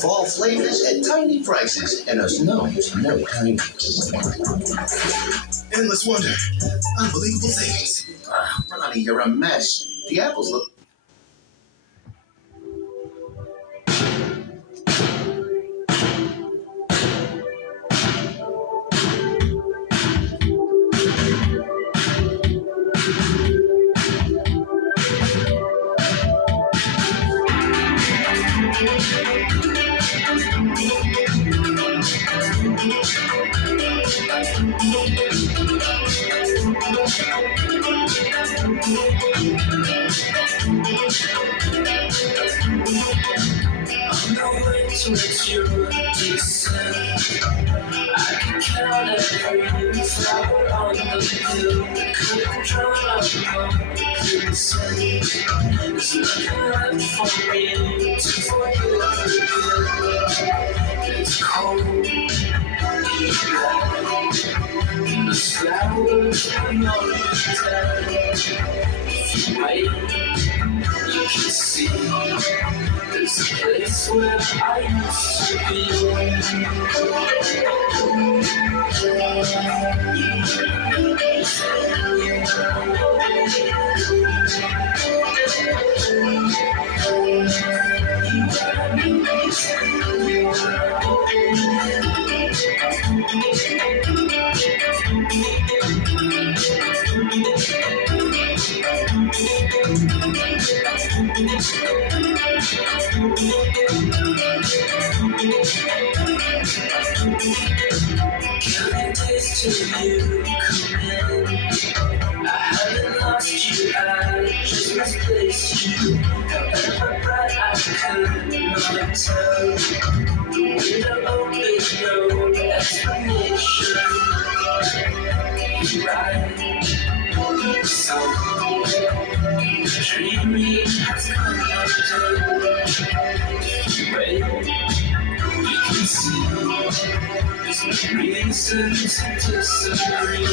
Fall flavors at tiny prices, and us gnomes know tiny. Endless wonder. Unbelievable things. Ronnie, you're a mess. The apples look... Towards your descent, I can count every flower on the hill. Couldn't drown out my consent. There's nothing left for me to forget. It's cold, it's black. The flowers are not dead. If you wait, you can see. There's a place where I used to be. Counting days till you come in. I haven't lost you, I just misplaced you. However bright I could not tell. The window open, no explanation. You ride the sun. Dreaming has come undone. You wait, you can see. There's no reason to disagree.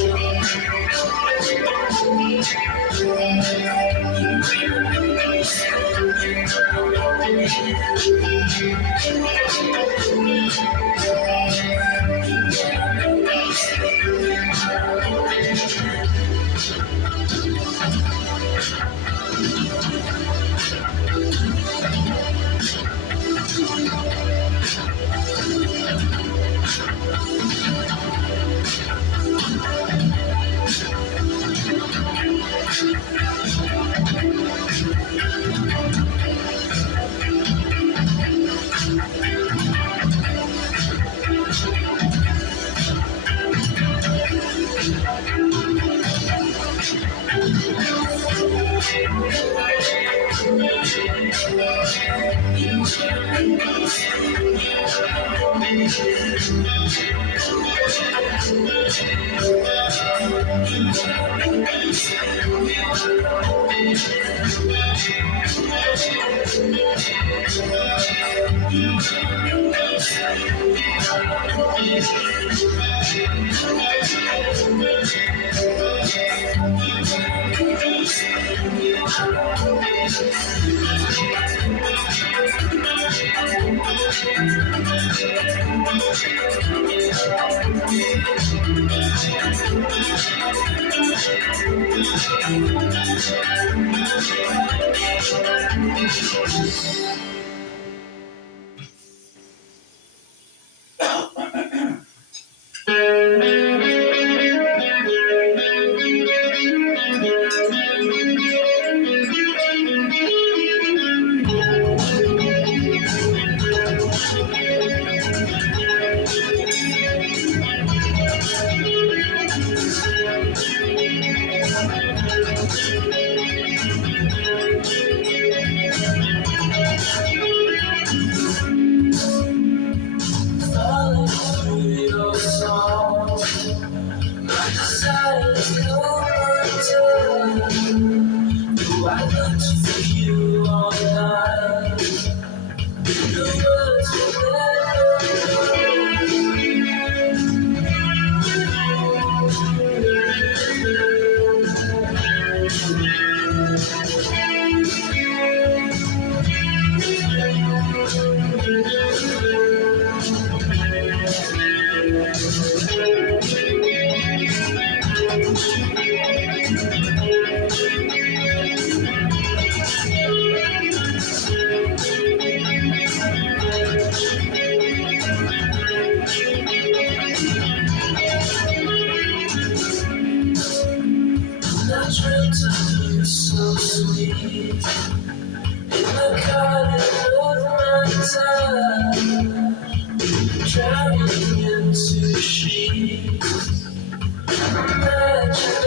Falling through your song, my desire is no return. Do I look for you all night? The words will I dreamt of you so sweet in the garden of my time, drowning into sheets, imaginary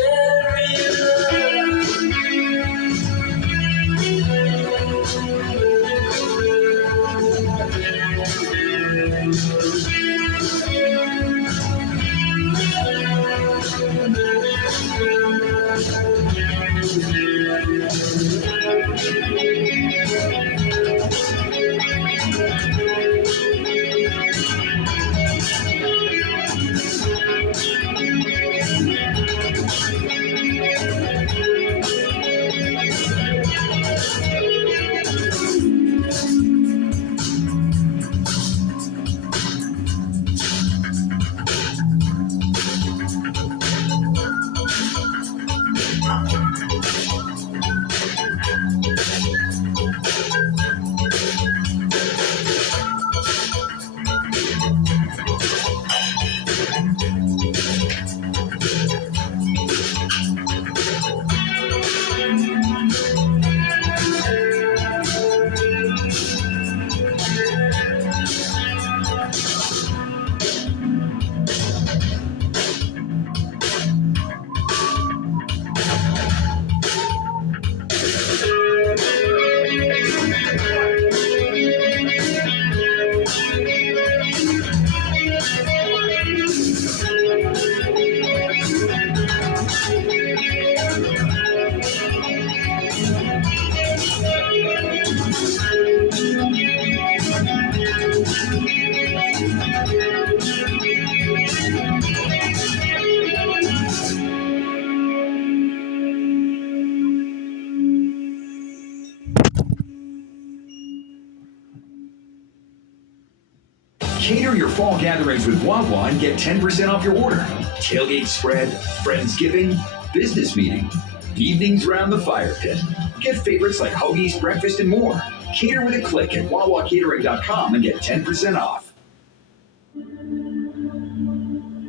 Cater your fall gatherings with Wawa and get 10% off your order. Tailgate spread, Friendsgiving, business meeting, evenings around the fire pit. Get favorites like hoagies, breakfast, and more. Cater with a click at WawaCatering.com and get 10% off.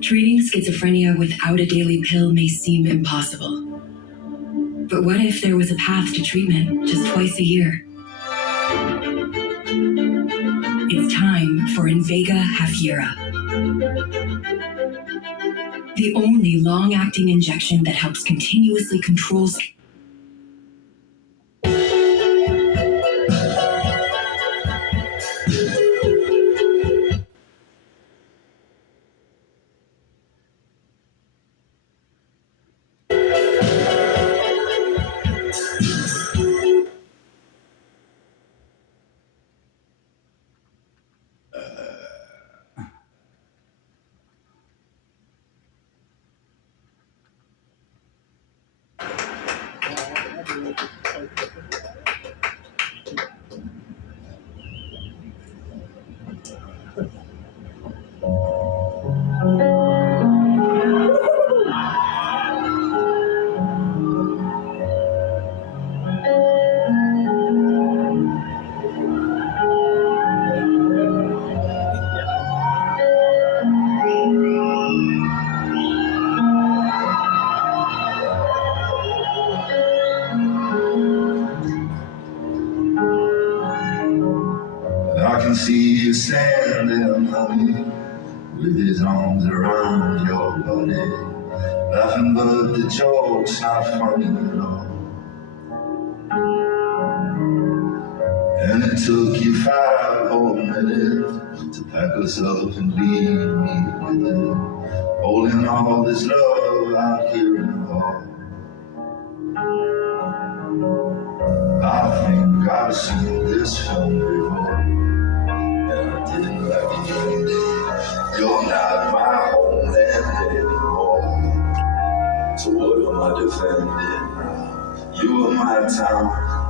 Treating schizophrenia without a daily pill may seem impossible. But what if there was a path to treatment just twice a year? It's time for Invega Hafyera, the only long-acting injection that helps continuously control. can see you standing, honey, with his arms around your body, laughing but the joke's not funny at all. And it took you 5 whole minutes to pack us up and leave me with it, holding all this love out here in the hall. I think I've seen this film before, and I didn't like it. You're not my homeland anymore, so what am I defending? You were my town,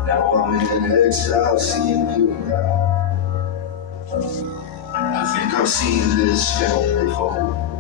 now I'm in exile, seeing you now. I think I've seen this film before.